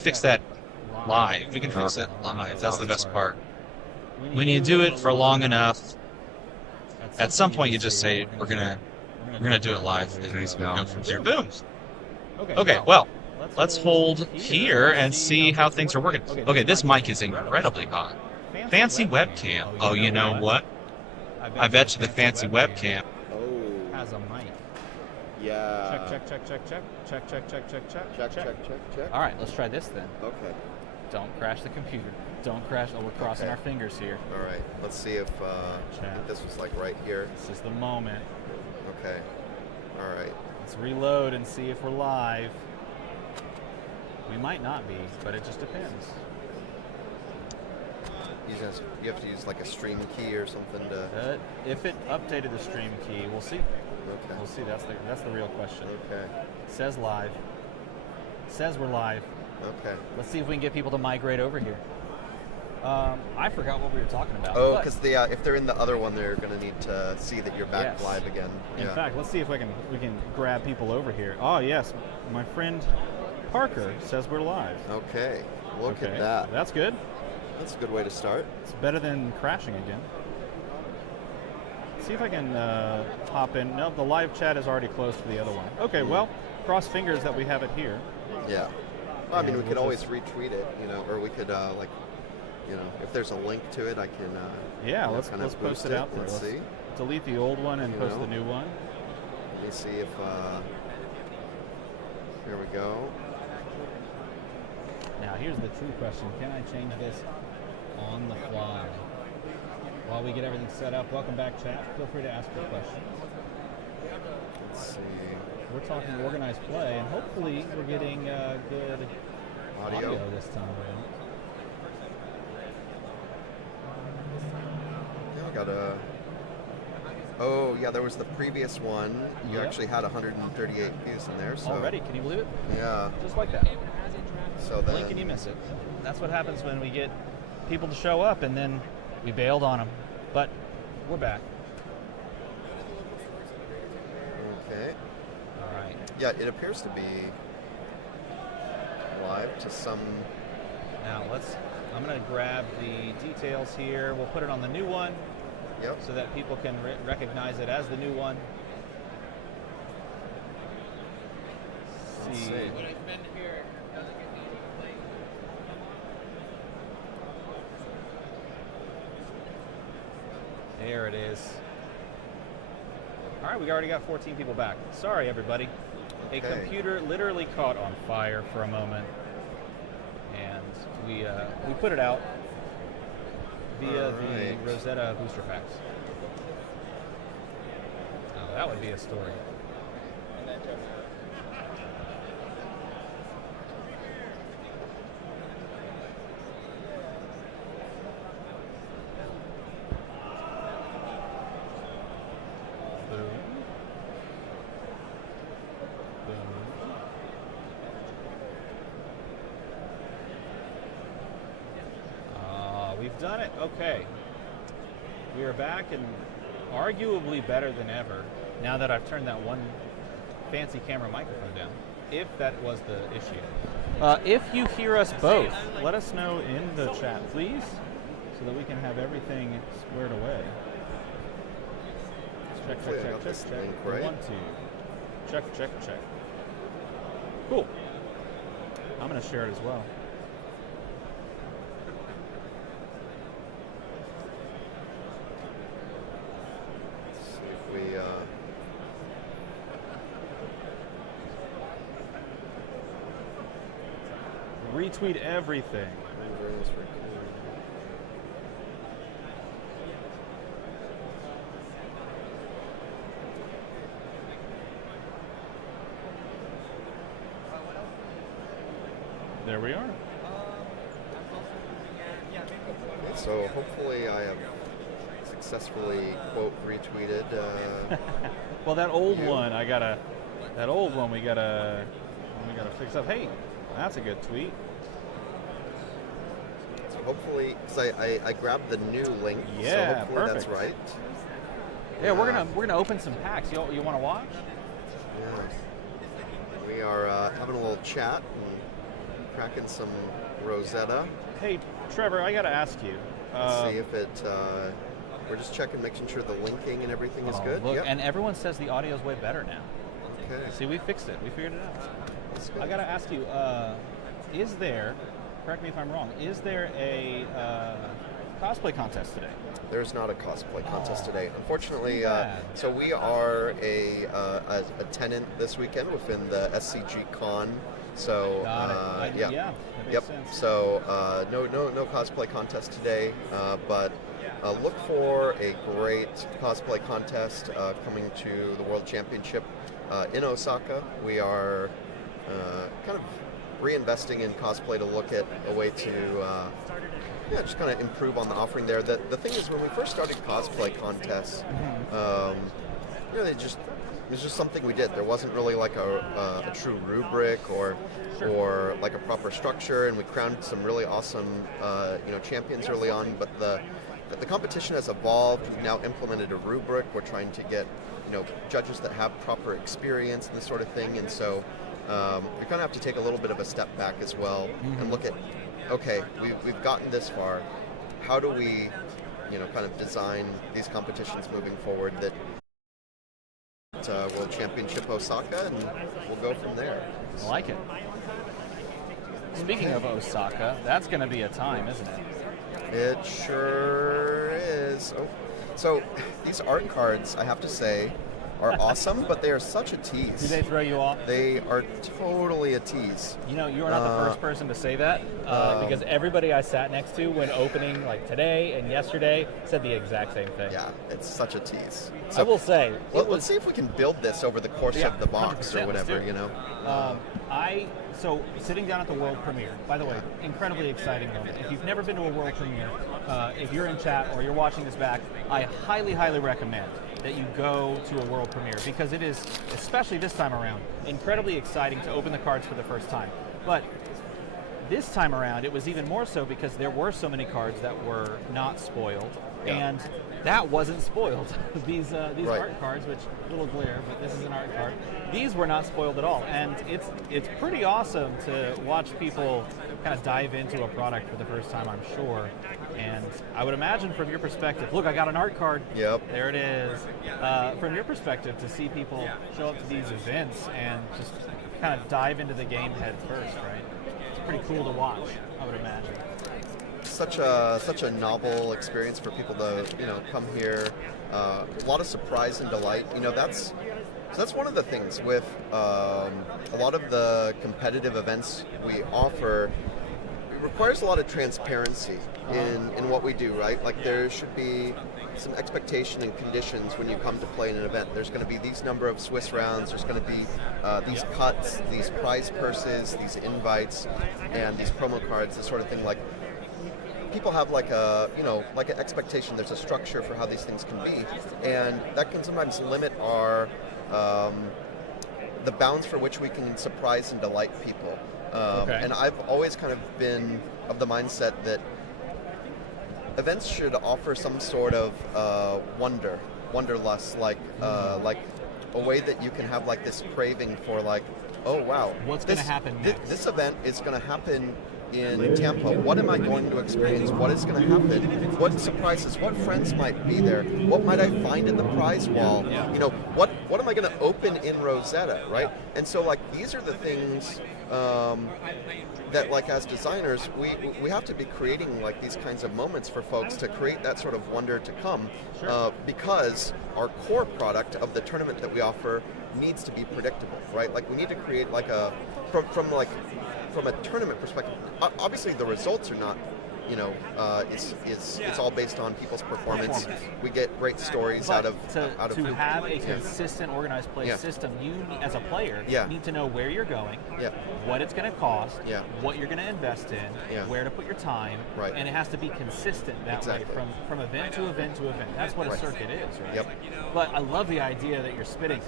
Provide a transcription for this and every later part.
fix that live. We can fix it live. That's the best part. When you do it for long enough, at some point you just say we're gonna do it live, and we go from there. Boom. Okay, well, let's hold here and see how things are working. Okay, this mic is incredibly hot. Fancy webcam. Oh, you know what? I bet you the fancy webcam has a mic. Yeah. Check. All right, let's try this then. Okay. Don't crash the computer. Don't crash. Oh, we're crossing our fingers here. All right. Let's see if this was like right here. This is the moment. Okay. All right. Let's reload and see if we're live. We might not be, but it just depends. You have to use like a stream key or something to. If it updated the stream key, we'll see. Okay. We'll see. That's the real question. Okay. Says live. Says we're live. Okay. Let's see if we can get people to migrate over here. I forgot what we were talking about. Oh, because if they're in the other one, they're going to need to see that you're back live again. In fact, let's see if we can grab people over here. Oh yes, my friend Parker says we're live. Okay. Look at that. That's good. That's a good way to start. It's better than crashing again. See if I can hop in. No, the live chat is already closed to the other one. Okay, well, cross fingers that we have it here. Yeah. Well, I mean, we could always retweet it, or we could if there's a link to it, I can. Let's post it out there. Let's see. Delete the old one and post the new one. Let me see if. Here we go. Now here's the true question: can I change this on the fly? While we get everything set up, welcome back, chat. Feel free to ask your question. Let's see. We're talking organized play, and hopefully we're getting good audio this time. Yeah, I got a. Oh yeah, there was the previous one. You actually had 138 views in there. So. Already? Can you believe it? Yeah. Just like that. So then. Blink and you miss it. That's what happens when we get people to show up, and then we bailed on them. But we're back. Okay. All right. Yeah, it appears to be live to some. Now I'm going to grab the details here. We'll put it on the new one. Yep. So that people can recognize it as the new one. Let's see. There it is. All right, we already got 14 people back. Sorry, everybody. A computer literally caught on fire for a moment, and we put it out via the Rosetta booster packs. Oh, that would be a story. We've done it. Okay. We are back and arguably better than ever now that I've turned that one fancy camera microphone down, if that was the issue. If you hear us both, let us know in the chat, please, so that we can have everything squared away. Check. Right? 1, 2. Check. Cool. I'm going to share it as well. Retweet everything. There we are. So hopefully I have successfully quote retweeted. Well, that old one we gotta fix up. Hey, that's a good tweet. So hopefully, because I grabbed the new link. Yeah, so hopefully perfect. That's right. Yeah, we're gonna open some packs. You want to watch? Yeah. We are having a little chat and cracking some Rosetta. Hey, Trevor, I got to ask you. Let's see if it. We're just checking, making sure the linking and everything is good. Look, Yep. and everyone says the audio's way better now. Okay. See, we fixed it. We figured it out. That's good. I got to ask you, is there, correct me if I'm wrong, is there a cosplay contest today? There's not a cosplay contest today, unfortunately. bad. So we are a tenant this weekend within the SCGCON. So Got it. yeah. Yeah, that makes Yep. sense. So no cosplay contest today, but look for a great cosplay contest coming to the World Championship in Osaka. We are kind of reinvesting in cosplay to look at a way to just kind of improve on the offering there. The thing is, when we first started cosplay contests, it was just something we did. There wasn't really like a true rubric or like a proper structure, and we crowned some really awesome champions early on. But the competition has evolved. We've now implemented a rubric. We're trying to get judges that have proper experience and this sort of thing, and so we kind of have to take a little bit of a step back as well and look at, okay, we've gotten this far. How do we kind of design these competitions moving forward that World Championship Osaka, and we'll go from there. I like it. Speaking of Osaka, that's going to be a time, isn't it? It sure is. Oh. So these art cards, I have to say, are awesome, but they are such a tease. Do they throw you off? They are totally a tease. You are not the first person to say that, because everybody I sat next to when opening, like today and yesterday, said the exact same thing. Yeah, it's such a tease. I will say, let's see if we can build this over the course of the box 100%, or whatever, So sitting down at the world premiere, by the way, incredibly exciting moment. If you've never been to a world premiere, if you're in chat or you're watching this back, I highly, highly recommend that you go to a world premiere, because it is, especially this time around, incredibly exciting to open the cards for the first time. But this time around, it was even more so because there were so many cards that were not spoiled, and that wasn't spoiled. These art cards, which a little glare, but this is an art card. These were not spoiled at all, and it's pretty awesome to watch people kind of dive into a product for the first time, I'm sure. And I would imagine from your perspective, look, I got an art card. Yep. There it is. From your perspective, to see people show up to these events and just kind of dive into the game head first, right? It's pretty cool to watch, I would imagine. Such a novel experience for people to come here. A lot of surprise and delight. That's one of the things with a lot of the competitive events we offer. It requires a lot of transparency in what we do, right? Like, there should be some expectation and conditions when you come to play in an event. There's going to be these number of Swiss rounds, there's going to be these cuts, these prize purses, these invites, and these promo cards, this sort of thing. Like, people have like an expectation. There's a structure for how these things can be, and that can sometimes limit our the bounds for which we can surprise and delight people. And I've always kind of been of the mindset that events should offer some sort of wanderlust, like a way that you can have like this craving for, like, oh wow, what's going to happen next? This event is going to happen in Tampa. What am I going to experience? What is going to happen? What surprises? What friends might be there? What might I find in the prize wall? What am I going to open in Rosetta, right? And so, like, these are the things that, like, as designers, we have to be creating like these kinds of moments for folks to create that sort of wonder to come, because our core product of the tournament that we offer needs to be predictable, right? Like, we need to create like from a tournament perspective. Obviously, the results are not, it's all based on people's performance. We get great stories out of to have a consistent, organized play system. You, as a player, need to know where you're going, what it's going to cost, what you're going to invest in, where to put your time, and it has to be consistent that way from event to event to event. That's what a circuit is, right? But I love the idea that you're spitting.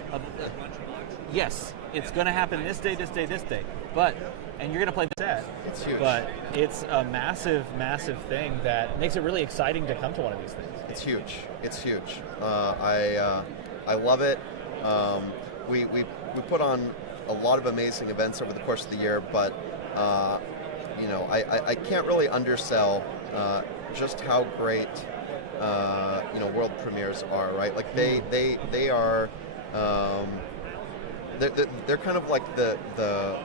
Yes, it's going to happen this day, this day, this day, and you're going to play the set. It's huge. But it's a massive, massive thing that makes it really exciting to come to one of these things. It's huge. It's huge. I love it. We put on a lot of amazing events over the course of the year, but you know, I can't really undersell just how great you know, world premieres are, right? Like they are they're kind of like the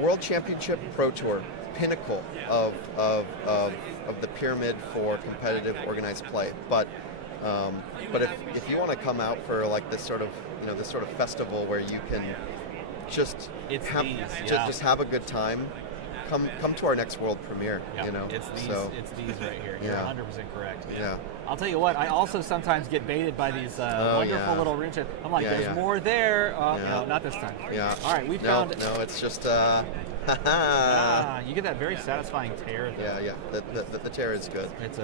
World Championship Pro Tour pinnacle of the pyramid for competitive organized play. But if you want to come out for like this sort of, you know, this sort of festival where you can just just have a good time, come to our next world premiere. Yeah, you know, it's these right here. You're Yeah. 100% correct. Yeah. I'll tell you what, I also sometimes get baited by these wonderful yeah. little rune chips. I'm like, Yeah, there's yeah. more there. Yeah. No, not this time. Yeah. All right, we found. No, it's just. You get that very satisfying tear. Though. Yeah. The tear is good. It's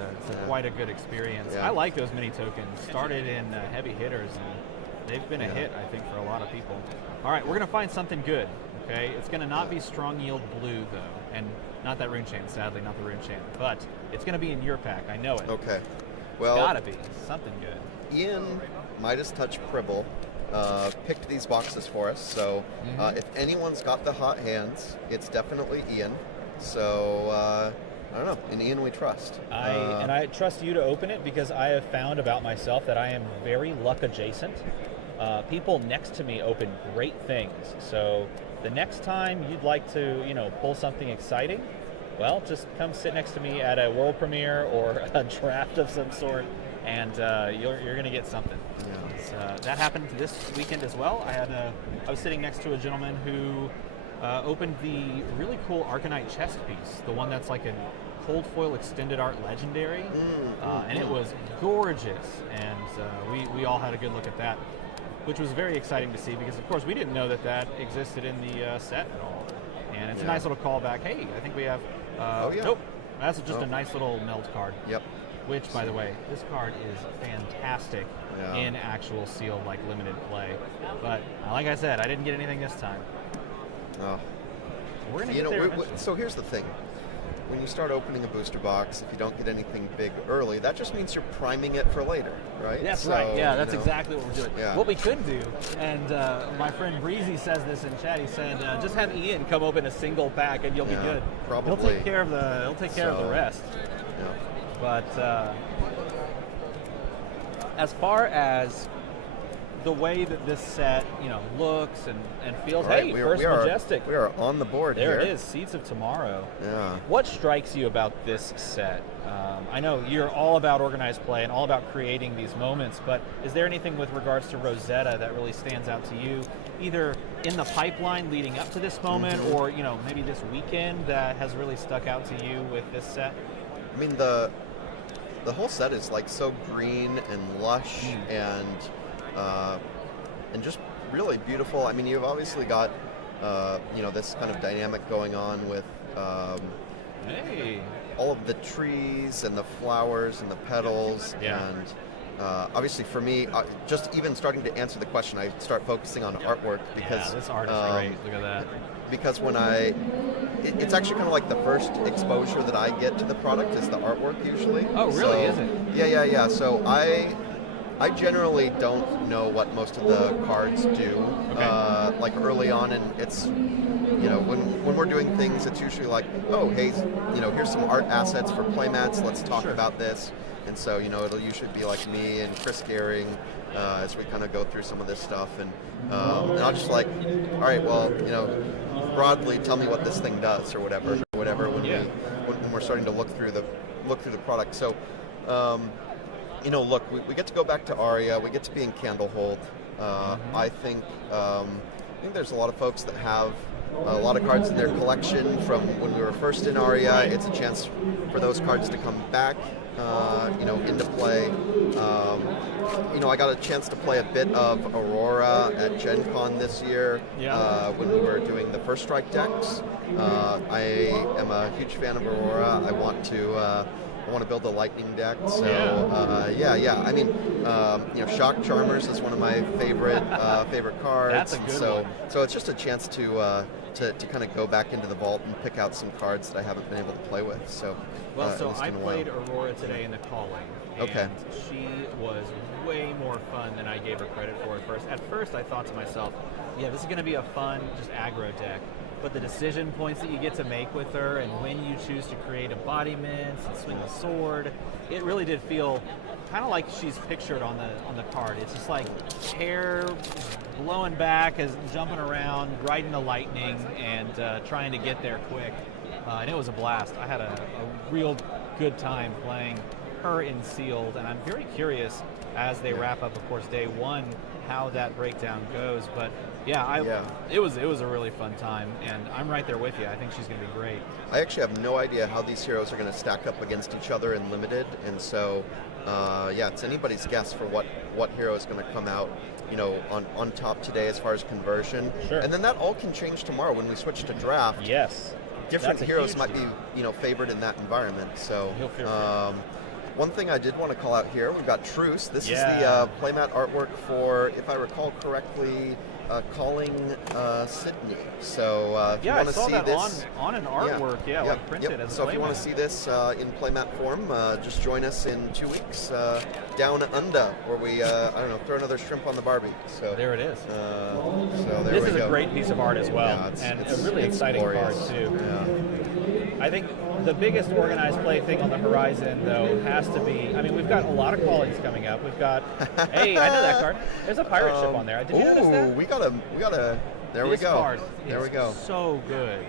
quite a good experience. Yeah. I like those mini tokens. Started in heavy hitters, and they've been a hit, I think, for a lot of people. All right, we're going to find something good, okay? It's going to not be strong yield blue, though, and not that rune chain, sadly, not the rune chain. But it's going to be in your pack. I know it. Okay. Well, It's got to be something good. Ian Midas Touch Pribble picked these boxes for us, so if anyone's got the hot hands, it's definitely Ian. So I don't know. In Ian we trust. I trust you to open it because I have found about myself that I am very luck adjacent. People next to me open great things. So the next time you'd like to, you know, pull something exciting, well, just come sit next to me at a world premiere or a draft of some sort, and you're going to get something. Yeah. That happened this weekend as well. I was sitting next to a gentleman who opened the really cool Arcanite chest piece, the one that's like a cold foil extended art legendary, and it was gorgeous. And we all had a good look at that, which was very exciting to see because, of course, we didn't know that existed in the set at all. And it's a nice little callback. Hey, I think we have. Nope, that's just a nice little meld card. Yep. Which, by the way, this card is fantastic in actual sealed, like limited play. But like I said, I didn't get anything this time. Oh. We're gonna You get know, there eventually. so here's the thing. When you start opening a booster box, if you don't get anything big early, that just means you're priming it for later, right? That's So, right. Yeah, that's you know, exactly what we're doing. Yeah. What we could do, and my friend Breezy says this in chat. He said, just have Ian come open a single pack, and you'll be good. probably. He'll take care of the rest. Yeah. But as far as the way that this set, you know, looks and feels, All right, hey, we First are, Majestic. We are on the board There here. it is, Seeds of Tomorrow. Yeah. What strikes you about this set? I know you're all about organized play and all about creating these moments, but is there anything with regards to Rosetta that really stands out to you, either in the pipeline leading up to this moment, or, you know, maybe this weekend that has really stuck out to you with this set? I mean, the whole set is like so green and lush and just really beautiful. I mean, you've obviously got you know, this kind of dynamic going on with all of the trees and the flowers and the petals, and obviously for me, just even starting to answer the question, I start focusing on artwork because this art is great. Look at that. Because when it's actually kind of like the first exposure that I get to the product is the artwork usually. Oh, really? So, is it? Yeah. So I generally don't know what most of the cards do, like early on, and it's, you know, when we're doing things, it's usually like, oh, hey, you know, here's some art assets for playmats, let's talk about this. And so, you know, it'll usually be like me and Chris Gehring as we kind of go through some of this stuff, and I'll just like, all right, well, you know, broadly tell me what this thing does or whatever when we're starting to look through the product. So you know, look, we get to go back to Aria, we get to be in Candlehold. I think there's a lot of folks that have a lot of cards in their collection from when we were first in Aria. It's a chance for those cards to come back, you know, into play. You know, I got a chance to play a bit of Aurora at Gen Con this year when we were doing the First Strike decks. I am a huge fan of Aurora. I want to build a lightning deck. So yeah. I mean, you know, Shock Charmers is one of my favorite cards. That's a good one. So it's just a chance to kind of go back into the vault and pick out some cards that I haven't been able to play with. So so I played Aurora today in the calling. And she was way more fun than I gave her credit for at first. At first, I thought to myself, yeah, this is going to be a fun, just aggro deck. but the decision points that you get to make with her and when you choose to create embodiments and swing the sword, it really did feel kind of like she's pictured on the card. It's just like hair blowing back, as jumping around, riding the lightning, and trying to get there quick. And it was a blast. I had a real good time playing her in Sealed, and I'm very curious as they wrap up, of course, day one, how that breakdown goes. But it was a really fun time, and I'm right there with you. I think she's going to be great. I actually have no idea how these heroes are going to stack up against each other in Limited, and so it's anybody's guess for what hero is going to come out, on top today as far as conversion. Sure. And then that all can change tomorrow when we switch to draft. Yes. Different heroes might be, favored in that environment. So, one thing I did want to call out here, we've got Truce. This is the playmat artwork for, if I recall correctly, Calling Sydney. So if you want to see this on an artwork, like printed as a so if you want playmat. to see this in playmat form, just join us in 2 weeks down under, where we throw another shrimp on the Barbie. So there it is. So there this we is go. a great piece of art as well, and a really exciting glorious. card too. Yeah. I think the biggest organized play thing on the horizon, though, has to be, we've got a lot of callings coming up. We've got, hey, I know that card. There's a pirate ship on there. Did you notice that? we got a, there we This go. card There we is go. so good.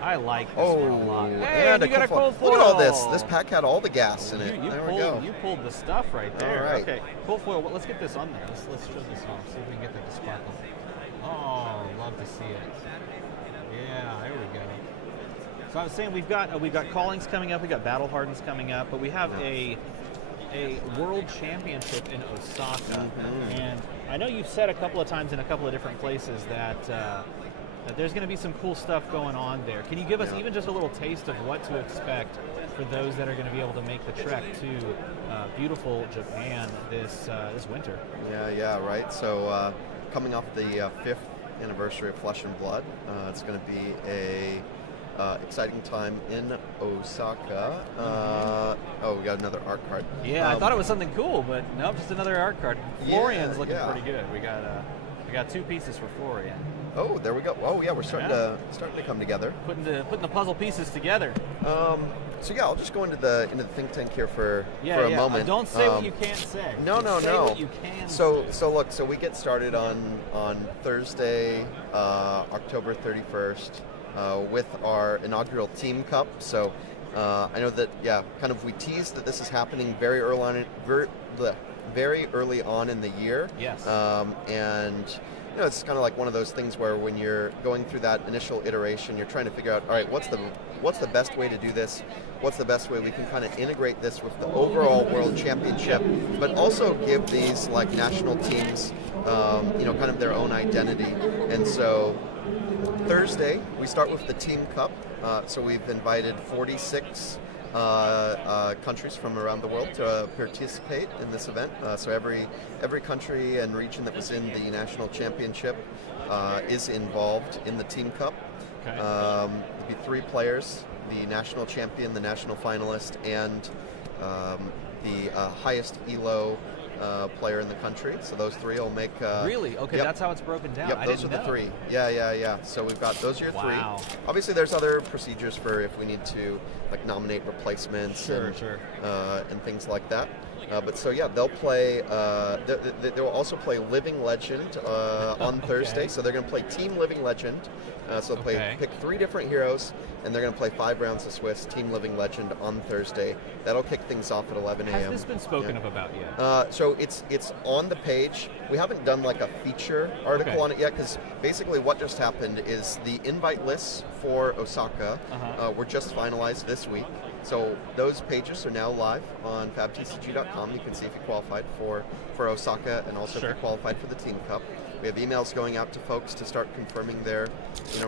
I like this one a lot. Hey, and you got a cold foil. Look at all this. This pack had all the gas in it. You there we go. You pulled the stuff right there. All right. Okay, cold foil. Let's get this on there. Let's show this off. See if we can get that to sparkle. Oh, love to see it. Yeah, there we go. So I was saying we've got callings coming up. We've got battle hardens coming up, but we have a world championship in Osaka, and I know you've said a couple of times in a couple of different places that there's going to be some cool stuff going on there. Can you give us even just a little taste of what to expect for those that are going to be able to make the trek to beautiful Japan this winter? Yeah, right. So coming off the 5th anniversary of Flesh and Blood, it's going to be a exciting time in Osaka. We got another art card. Yeah, I thought it was something cool, but nope, just another art card. Florian's looking yeah. pretty good. We got 2 pieces for Florian. Oh, there we go. Oh, yeah, we're starting to come together. Putting the puzzle pieces together. So I'll just go into the think tank here for a moment. Don't say what you can't say. No. Say what you can So say. look, so we get started on Thursday, October 31st, with our inaugural Team Cup. So I know that we teased that this is happening very early on in the year. Yes. And it's kind of like one of those things where when you're going through that initial iteration, you're trying to figure out, all right, what's the best way to do this? What's the best way we can kind of integrate this with the overall World Championship, but also give these like national teams, kind of their own identity. And so Thursday, we start with the Team Cup. So we've invited 46 countries from around the world to participate in this event. So every country and region that was in the national championship is involved in the Team Cup. Okay. There'll be 3 players: the national champion, the national finalist, and the highest ELO player in the country. So those 3 will make. Really? Okay, yep. That's how it's broken down. Yep, those are the 3. Yeah. So we've got those are your 3. Wow. Obviously, there's other procedures for if we need to nominate replacements and things like that. But they'll play. They will also play Living Legend on Thursday. So they're going to play Team Living Legend. So they'll pick 3 different heroes, and they're going to play 5 rounds of Swiss Team Living Legend on Thursday. That'll kick things off at 11 a.m. Has this been spoken of about yet? So it's on the page. We haven't done like a feature article on it yet, because basically what just happened is the invite lists for Osaka were just finalized this week. So those pages are now live on fabtcg.com. You can see if you qualified for Osaka, and also if you qualified for the Team Cup. We have emails going out to folks to start confirming their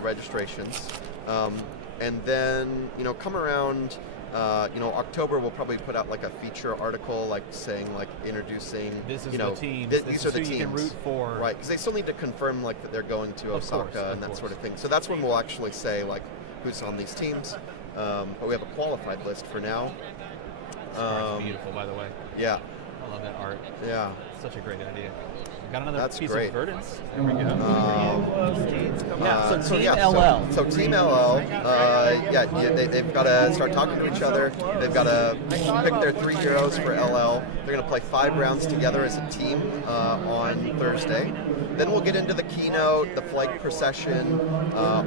registrations. And then come around October, we'll probably put out like a feature article, like saying, like introducing. This is the teams. These are the teams you can root for. Right? Because they still need to confirm like that they're going to Osaka and that sort of thing. So that's when we'll actually say like who's on these teams. But we have a qualified list for now. This art's beautiful, by the way. Yeah. I love that art. Yeah. Such a great idea. Got another That's piece great. of verdance. There we go. So Team LL. So Team LL, they've got to start talking to each other. They've got to pick their 3 heroes for LL. They're going to play 5 rounds together as a team on Thursday. Then we'll get into the keynote, the flag procession,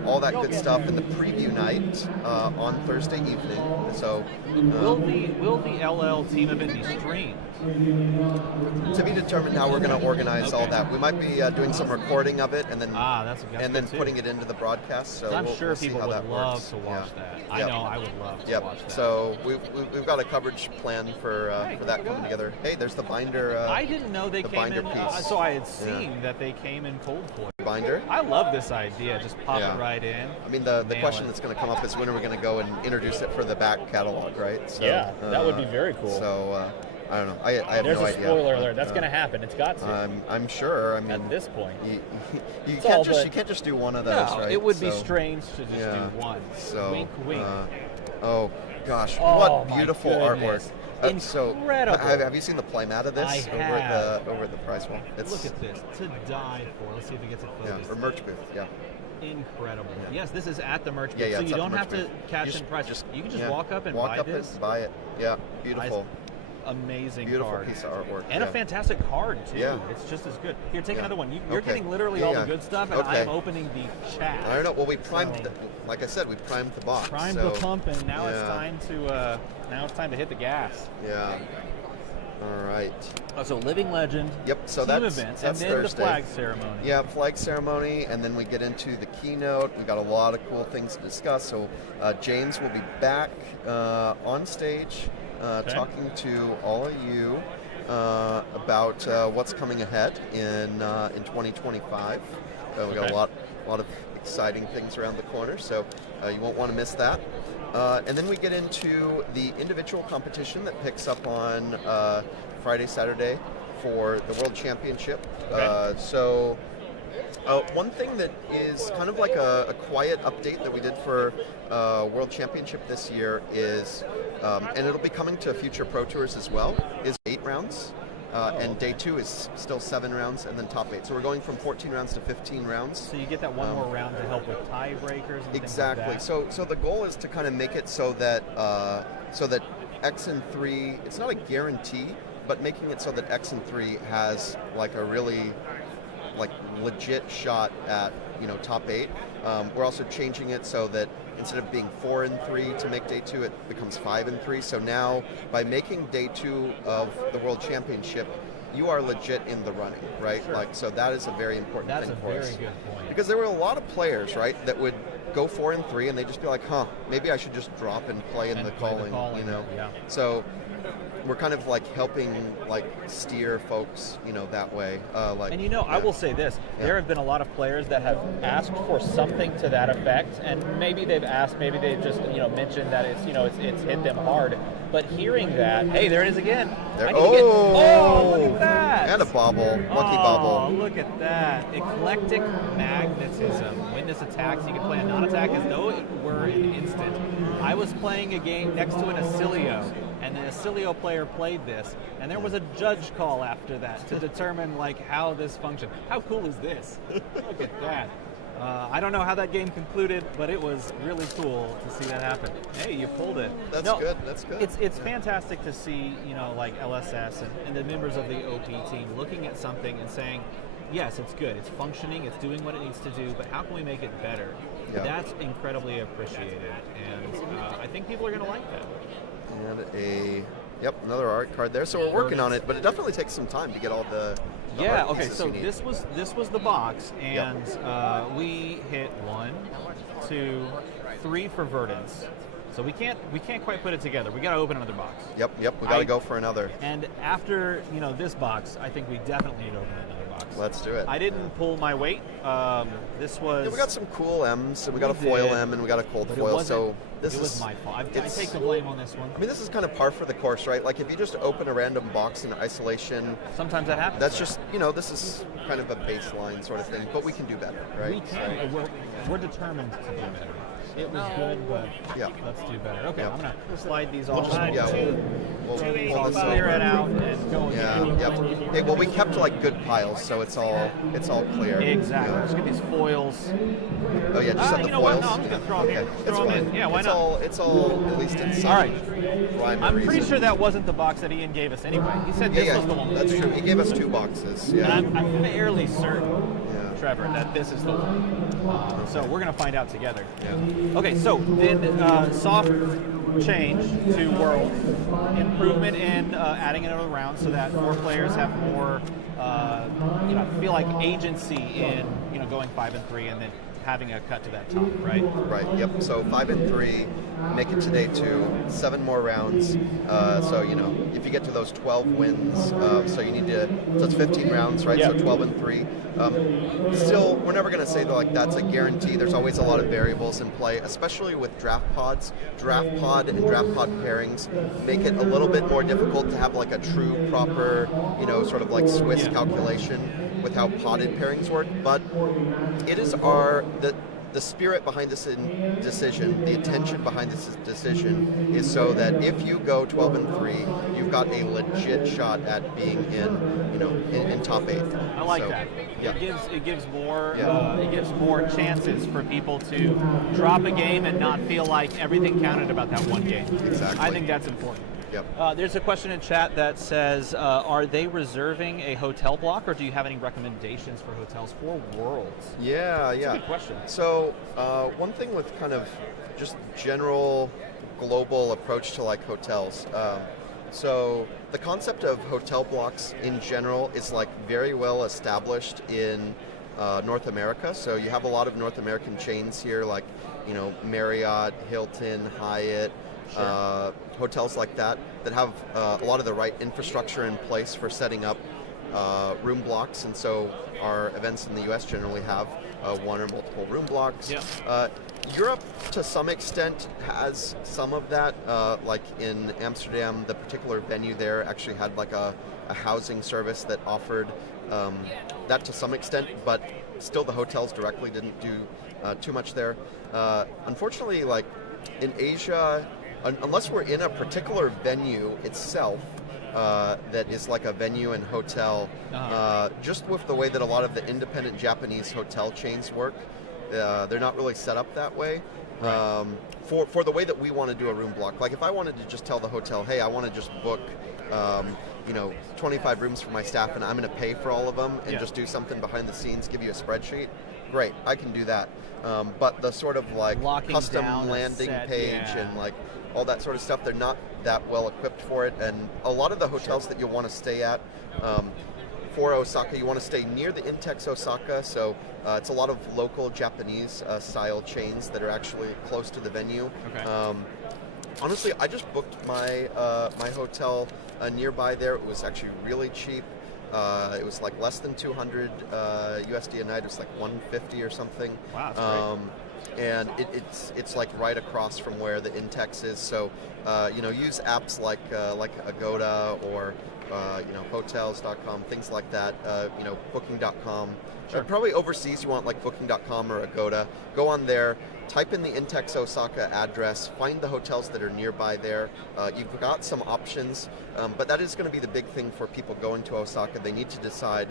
all that good stuff, and the preview night on Thursday evening. So, will the LL team event be streamed? To be determined how we're going to organize all that. We might be doing some recording of it and then that's putting it into the broadcast. So I'm sure we'll see people how would that love works. to watch that. I Yep. know I would love to Yep. watch that. So we've got a coverage plan for that coming together. Hey, there's the binder. I didn't know they the came binder in. piece. So I had seen that they came in cold foil. Binder. I love this idea. Just pop Yeah. it right in. I mean, the Nail question it. that's going to come up is when are we going to go and introduce it for the back catalog, right? So, that would be very cool. So I don't know. I have There's no a idea. spoiler alert. That's going to happen. It's got to. I'm sure. I mean, At this point. you all can't just do one of those, No, right? it would be So, strange to just do one. So, Wink, wink. oh gosh, Oh, what my beautiful goodness. artwork! So, Incredible. have you seen the playmat of this I have. over at the prize wall? Look at this. To die for. Let's see if it gets it focused. or merch booth. Yeah. Incredible. Yes, this is at the merch booth. Yeah, so it's you at the don't merch have to booth. cash You in price. just- You can just yeah, walk up and walk buy up this. and buy it. Yeah, beautiful. Amazing Beautiful card. piece of artwork. And a fantastic card, too. Yeah. It's just as good. Here, take Yeah. another one. You're Okay. getting literally all the good stuff, and Okay. I'm opening the chat. I don't know. Well, we primed, So- like I said, we primed the box. Primed so, the pump, and now it's yeah. time to hit the gas. Yeah. All right. Oh, so Living Legend. Yep. So team that's events, that's and then Thursday. the flag ceremony. Yeah, flag ceremony, and then we get into the keynote. We've got a lot of cool things to discuss. So James will be back on stage talking to all of you about what's coming ahead in 2025. We got a lot of exciting things around the corner, so you won't want to miss that. And then we get into the individual competition that picks up on Friday, Saturday for the World Championship. One thing that is kind of like a quiet update that we did for World Championship this year is, and it'll be coming to future Pro Tours as well, is 8 rounds. And day 2 is still 7 rounds, and then top 8. So we're going from 14 rounds to 15 rounds. So you get that one more round to help with tiebreakers and Exactly. things like that. So the goal is to kind of make it so that X and 3, it's not a guarantee, but making it so that X and 3 has like a really legit shot at top 8. We're also changing it so that instead of being 4 and 3 to make day 2, it becomes 5 and 3. So now, by making day 2 of the World Championship, you are legit in the running, right? Sure. So that is a very important That's thing a for very us. good point. Because there were a lot of players, right, that would go 4 and 3, and they'd just be like, maybe I should just drop and play in the calling, Yeah. So we're kind of helping steer folks, that way. And I will say this: there have been a lot of players that have asked for something to that effect, and maybe they've just mentioned that it's hit them hard. But hearing that, hey, there it is again. Look at that! And a bobble, lucky Oh, bobble. look at that! Eclectic magnetism. When this attacks, you can play a non-attack as though it were an instant. I was playing a game next to an Acilio, and the Acilio player played this, and there was a judge call after that to determine how this functioned. How cool is this? Look at that. I don't know how that game concluded, but it was really cool to see that happen. Hey, you pulled it. That's good. That's good. It's fantastic to see, LSS and the members of the OP team looking at something and saying, yes, it's good, it's functioning, it's doing what it needs to do, but how can we make it better? Yeah. That's incredibly appreciated, and I think people are going to like that. And another art card there. So we're working on it, but it definitely takes some time to get all the art Okay. pieces So you need. this was the box, and we hit 1, 2, 3 for Verdance. So we can't quite put it together. We got to open another box. Yep. We got to go for another. And after this box, I think we definitely need to open another box. Let's do it. I didn't pull my weight. This was. Yeah, we got some cool M's. So we got a We foil did, M and we got a cold but foil. So it was my fault. I take the blame on this one. I mean, this is kind of par for the course, right? If you just open a random box in isolation, sometimes that happens. that's just this is kind of a baseline sort of thing. But we can do better, right? We can. We're determined to do better. It was good, but Yeah. let's do better. Okay, Yep. I'm going to slide these We'll all just, back. yeah, we'll pull this Clear over. it out and go Yeah, again. yep. Hey, well, we kept like good piles, so it's all clear. Exactly. Yeah. Let's get these foils. Oh yeah, just set the You know what? foils. No, I'm just going to throw them Okay, in. it's Throw them fine. in. Yeah, why not? It's all at least in some All right. rhyme or I'm pretty reason. sure that wasn't the box that Ian gave us anyway. He said this Yeah, was the one. that's true. He gave us 2 boxes. And Yeah. I'm fairly certain, Yeah. Trevor, that this is the one. So we're going to find out together. Yeah. Okay, so then soft change to world, improvement in adding another round so that more players have more, feel like agency in going 5 and 3 and then having a cut to that top, right? Right. Yep. So 5 and 3, make it to day 2, 7 more rounds. So if you get to those 12 wins, so you need to. So it's 15 rounds, right? Yeah. So 12 and 3. Still, we're never going to say that like that's a guarantee. There's always a lot of variables in play, especially with draft pods. Draft pod and draft pod pairings make it a little bit more difficult to have like a true, proper, sort of like Swiss calculation with how podded pairings work. But it is the spirit behind this decision, the intention behind this decision is so that if you go 12 and 3, you've got a legit shot at being in top 8. I like So, that. Yeah. It gives more Yeah. it gives more chances for people to drop a game and not feel like everything counted about that one game. Exactly. I think that's important. Yep. There's a question in chat that says, are they reserving a hotel block, or do you have any recommendations for hotels for Worlds? Yeah, That's yeah. a good question. So one thing with kind of just general global approach to like hotels. So the concept of hotel blocks in general is like very well established in North America. So you have a lot of North American chains here, like Marriott, Hilton, Hyatt. Sure. Hotels like that have a lot of the right infrastructure in place for setting up room blocks, and so our events in the US generally have one or multiple room blocks. Yeah. Europe, to some extent, has some of that. Like in Amsterdam, the particular venue there actually had like a housing service that offered that to some extent, but still the hotels directly didn't do too much there. Unfortunately, like in Asia, unless we're in a particular venue itself, that is like a venue and hotel, just with the way that a lot of the independent Japanese hotel chains work, they're not really set up that way. Right. For the way that we want to do a room block. Like if I wanted to just tell the hotel, hey, I want to just book 25 rooms for my staff and I'm going to pay for all of them and just do something behind the scenes, give you a spreadsheet, great, I can do that. But the sort of like Locking custom down a landing set, page yeah. and like all that sort of stuff, they're not that well equipped for it. And a lot of the hotels that you'll want to stay at for Osaka, you want to stay near the Intex Osaka, so it's a lot of local Japanese style chains that are actually close to the venue. Okay. Honestly, I just booked my my hotel nearby there. It was actually really cheap. It was like less than 200 USD a night. It was like 150 or something. Wow, that's great. And it's like right across from where the Intex is. So use apps like Agoda or hotels.com, things like that. Booking.com. Sure. Probably overseas you want like Booking.com or Agoda. Go on there, type in the Intex Osaka address, find the hotels that are nearby there. You've got some options, but that is going to be the big thing for people going to Osaka. They need to decide,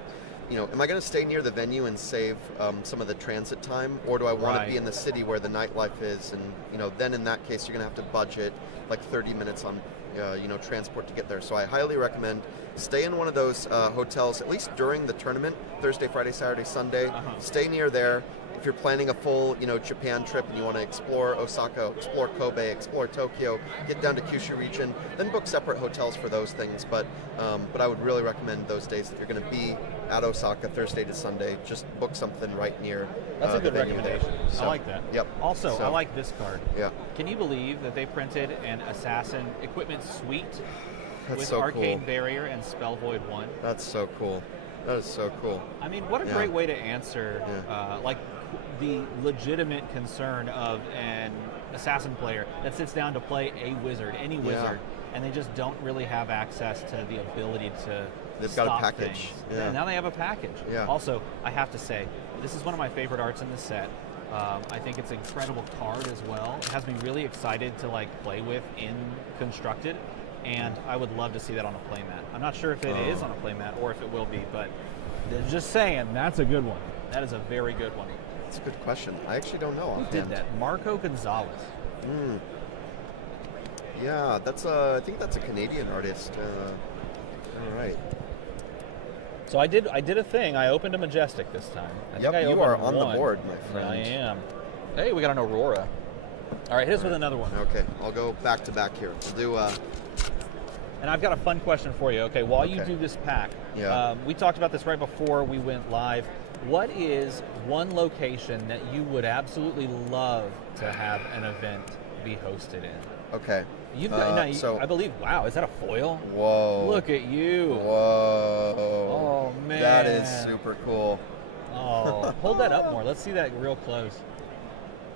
am I going to stay near the venue and save some of the transit time, or do I want to be in the city where the nightlife is? And then in that case, you're going to have to budget like 30 minutes on transport to get there. So I highly recommend stay in one of those hotels, at least during the tournament, Thursday, Friday, Saturday, Sunday. Stay near there. If you're planning a full, Japan trip and you want to explore Osaka, explore Kobe, explore Tokyo, get down to Kyushu region, then book separate hotels for those things. But I would really recommend those days that you're going to be at Osaka, Thursday to Sunday, just book something right near. That's a good the venue recommendation. there. So, I like that. Yep. Also, So, I like this card. Yeah. Can you believe that they printed an Assassin equipment suite That's with so Arcane cool. Barrier and Spell Void 1? That's so cool. That is so cool. I mean, what a Yeah. great way to answer the legitimate concern of an Assassin player that sits down to play a wizard, any wizard, and they just don't really have access to the ability to They've stop got a package. things. Yeah. Now they have a package. Yeah. Also, I have to say, this is one of my favorite arts in the set. I think it's an incredible card as well. It has me really excited to like play with in Constructed, and I would love to see that on a playmat. I'm not sure if it is on a playmat or if it will be, but just saying, that's a good one. That is a very good one. That's a good question. I actually don't know. Who did that? Marco Gonzalez. Yeah, I think that's a Canadian artist. All right. So I did a thing. I opened a Majestic this time. I think I you opened are on one. the board, my friend. I am. Hey, we got an Aurora. All right, here's with another one. Okay, I'll go back to back here. We'll do. And I've got a fun question for you. Okay, while you do this pack, we talked about this right before we went live. What is one location that you would absolutely love to have an event be hosted in? Okay. You've got, I believe, wow, is that a foil? Whoa. Look at you. Whoa. Oh, man. That is super cool. Oh, hold that up more. Let's see that real close.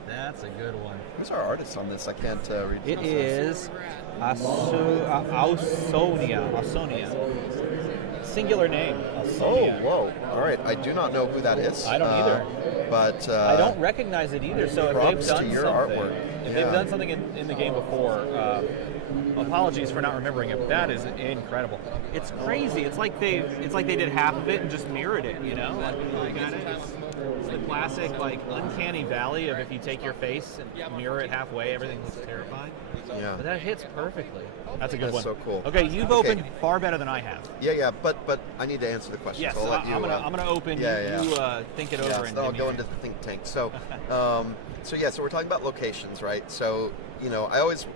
That's a good one. Who's our artist on this? I can't read. It is Ausonia. Singular name. Ausonia. Oh, whoa. All right. I do not know who that is. I don't either. But I don't recognize it either. So if they've done to your something, artwork. if they've done something in the game before, apologies for not remembering it. But that is incredible. It's crazy. It's like they did half of it and just mirrored it. You know, like at it. It's the classic like uncanny valley of if you take your face and mirror it halfway, everything looks terrifying. Yeah. But that hits perfectly. That's a good one. That's so cool. Okay, you've opened far better than I have. Yeah, but I need to answer the question. Yes, so I'll let you, I'm gonna open. Yeah. You think it over. Yeah, and so I'll go into the think tank. So, so we're talking about locations, right? So, I always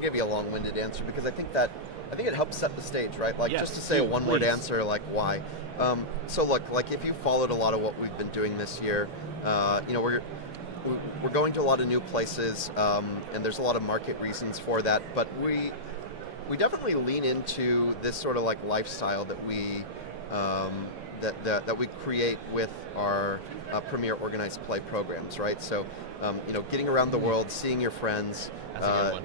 give you a long-winded answer because I think it helps set the stage, right? Like just to say a one-word answer, like why. So look, like if you followed a lot of what we've been doing this year, we're going to a lot of new places, and there's a lot of market reasons for that. But we definitely lean into this sort of like lifestyle that we that we create with our premier organized play programs, right? So, getting around the world, seeing your friends, That's a good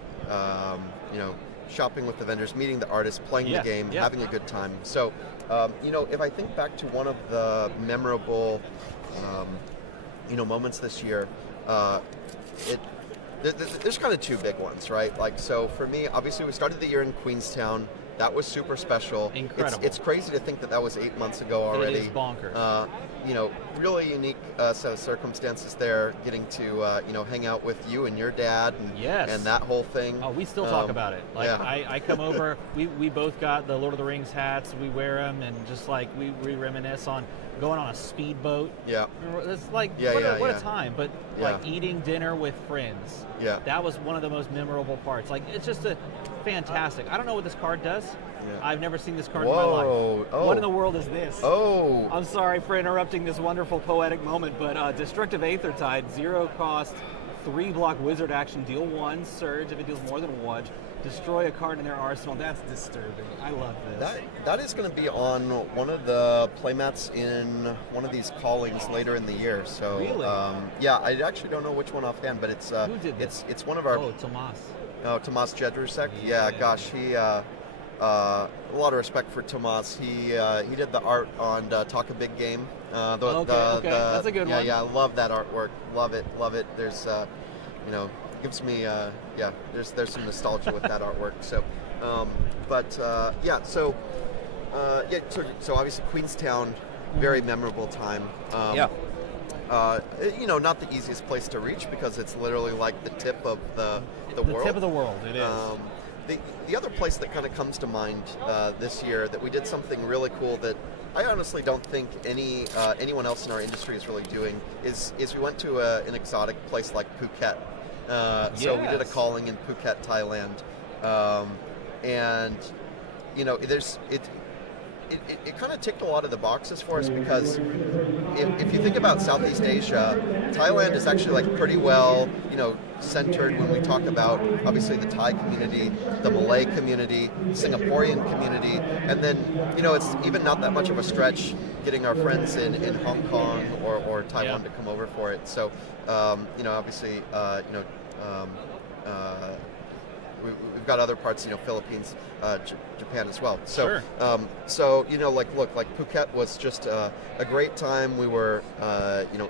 one. shopping with the vendors, meeting the artists, playing the game, having a good time. So, if I think back to one of the memorable, moments this year, there's kind of two big ones, right? Like, so for me, obviously, we started the year in Queenstown. That was super special. Incredible. It's crazy to think that was 8 months ago already. It is bonkers. Really unique set of circumstances there, getting to hang out with you and your dad and that whole thing. Oh, we still talk about it. Like I come over, we both got the Lord of the Rings hats, we wear them, and just like we reminisce on going on a speedboat. Yeah. It's like what a time. But like eating dinner with friends. Yeah. That was one of the most memorable parts. Like it's just a fantastic. I don't know what this card does. Yeah. I've never seen this card in my life. Oh. What in the world is this? Oh. I'm sorry for interrupting this wonderful poetic moment, but Destructive Aethertide, 0 cost, 3 block wizard action, deal 1 surge if it deals more than 1. Destroy a card in their arsenal. That's disturbing. I love this. That is going to be on one of the playmats in one of these callings later in the year. So really? I actually don't know which one offhand, but it's who did this? It's one of our. Oh, Tomas. Oh, Tomas Jedrzejczyk. Yeah, gosh, he. A lot of respect for Tomas. He did the art on Talk a Big Game. Okay. That's a good one. Yeah, I love that artwork. Love it. There's, gives me, there's some nostalgia with that artwork. So, so obviously Queenstown, very memorable time. Not the easiest place to reach because it's literally like the tip of the world. The tip of the world, it is. The other place that kind of comes to mind this year that we did something really cool that I honestly don't think anyone else in our industry is really doing is we went to an exotic place like Phuket. So we did a calling in Phuket, Thailand, and it kind of ticked a lot of the boxes for us because if you think about Southeast Asia, Thailand is actually like pretty well, centered when we talk about obviously the Thai community, the Malay community, Singaporean community, and then, it's even not that much of a stretch getting our friends in Hong Kong or Taiwan to come over for it. So, obviously, we've got other parts, Philippines, Japan as well. So, Sure. so look, Phuket was just a great time. We were,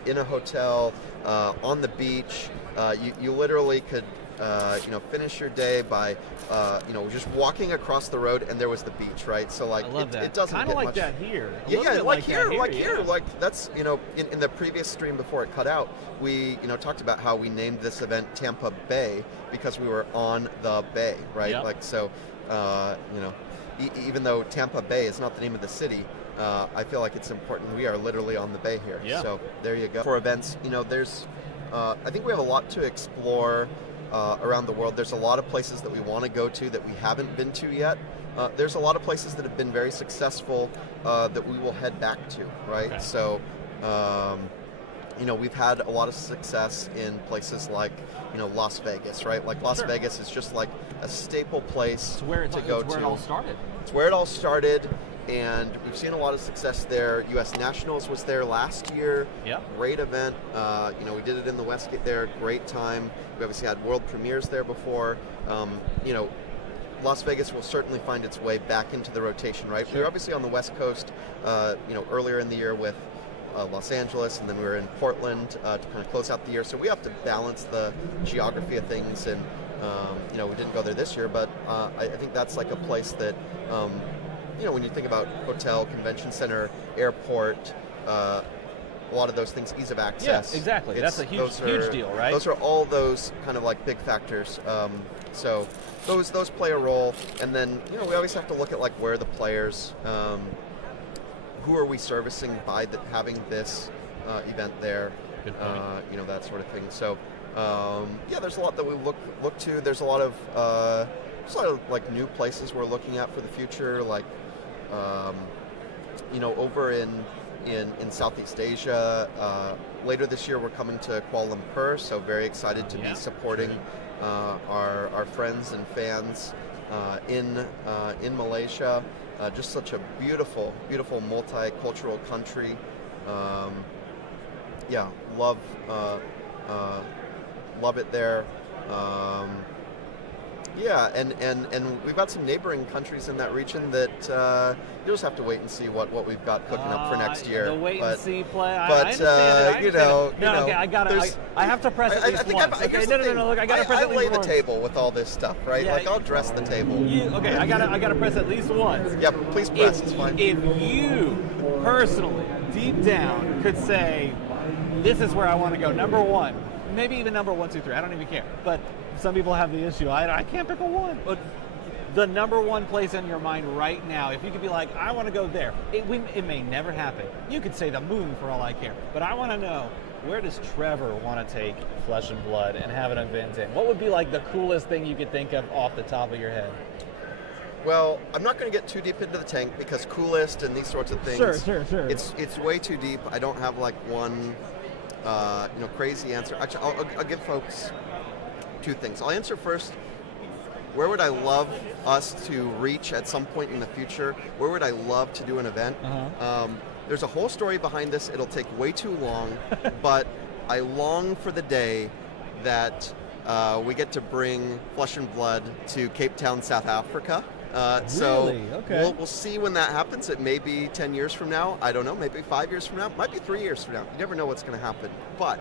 in a hotel, on the beach. You literally could, finish your day by, just walking across the road, and there was the beach, right? So like, I love that. It doesn't kind get of like much. that here. A Yeah, little bit like here, yeah. like that's in the previous stream before it cut out, we talked about how we named this event Tampa Bay because we were on the bay, right? Yep. Like so, even though Tampa Bay is not the name of the city, I feel like it's important. We are literally on the bay here. Yeah. So there you go. For events, there's, I think we have a lot to explore. Around the world. There's a lot of places that we want to go to that we haven't been to yet. There's a lot of places that have been very successful that we will head back to, right? Okay. So, we've had a lot of success in places like, Las Vegas, right? Like Las Sure. Vegas is just like a staple place It's where to go it's where to. it all started. It's where it all started, and we've seen a lot of success there. U.S. Nationals was there last year. Yep. Great event. We did it in the Westgate there. Great time. We obviously had world premieres there before. Las Vegas will certainly find its way back into the rotation, right? Sure. We were obviously on the West Coast, earlier in the year with Los Angeles, and then we were in Portland to kind of close out the year. So we have to balance the geography of things, and we didn't go there this year, but I think that's like a place that, when you think about hotel, convention center, airport, a lot of those things, ease of access. Yeah, exactly. That's a huge deal, right? Those are all those kind of like big factors. So those play a role, and then we always have to look at like where are the players, who are we servicing by having this event there, Good point. that sort of thing. So there's a lot that we look to. There's a lot of like new places we're looking at for the future, like over in Southeast Asia. Later this year, we're coming to Kuala Lumpur, so very excited to be supporting our friends and fans in Malaysia. Just such a beautiful, beautiful multicultural country. Love it there. And we've got some neighboring countries in that region that you'll just have to wait and see what we've got cooking up for next year. The wait and see play. I But understand it. I understand it. okay, I gotta. I have to press at least once. Okay, here's no. the thing. Look, I gotta press I at least lay the once. table with all this stuff, right? Yeah, Like I'll dress the table. I gotta press at least once. Yep, please press. It's fine. If you personally, deep down, could say, this is where I want to go, number one, maybe even number 1, 2, 3, I don't even care. But some people have the issue. I can't pick a one. But the number one place in your mind right now, if you could be like, I want to go there. It may never happen. You could say the moon for all I care. But I want to know, where does Trevor want to take Flesh and Blood and have an event in? What would be like the coolest thing you could think of off the top of your head? Well, I'm not going to get too deep into the tank because coolest and these sorts of things. Sure. It's way too deep. I don't have like one, crazy answer. Actually, I'll give folks two things. I'll answer first. Where would I love us to reach at some point in the future? Where would I love to do an event? There's a whole story behind this. It'll take way too long, but I long for the day that we get to bring Flesh and Blood to Cape Town, South Africa. So Really? Okay. we'll see when that happens. It may be 10 years from now. I don't know. Maybe 5 years from now. Might be 3 years from now. You never know what's going to happen. But